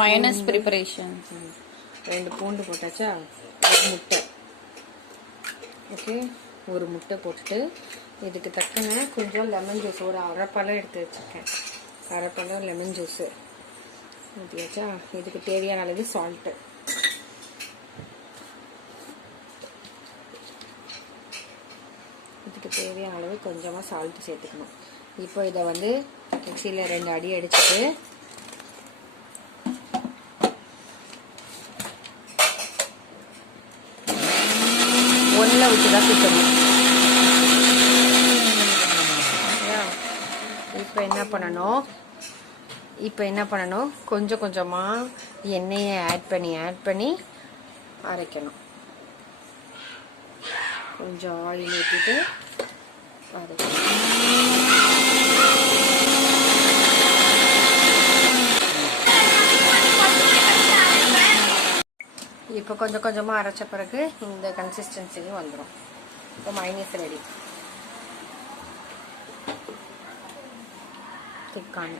Minus preparation. 2 பூண்டு போட்டாச்சா, ஒரு முட்டை. ஓகே, ஒரு முட்டை போட்டுட்டு இதுக்கு தக்கன கொஞ்சம் லெமன் ஜூஸ், ஒரு அரைப்பழம் எடுத்து வச்சுருக்கேன். அரைப்பழம் லெமன் ஜூஸு ஊற்றியாச்சா. இதுக்கு தேவையான அளவு சால்ட்டு. இதுக்கு தேவையான அளவு கொஞ்சமாக சால்ட்டு சேர்த்துக்கணும். இப்போ இதை வந்து மிக்சியில் 2 அடி அடிச்சுட்டு ஒன்றில் விட்டு தான் சுற்றணும். இப்போ என்ன பண்ணணும், கொஞ்சம் கொஞ்சமாக எண்ணெயை ஆட் பண்ணி அரைக்கணும். கொஞ்சம் ஆயில் ஊற்றிட்டு அரைக்கணும். இப்போ கொஞ்சம் கொஞ்சமாக அரைச்ச பிறகு இந்த கன்சிஸ்டன்சிக்கு வந்துடும். இப்போ மைனஸ் ரெடி. திக்கான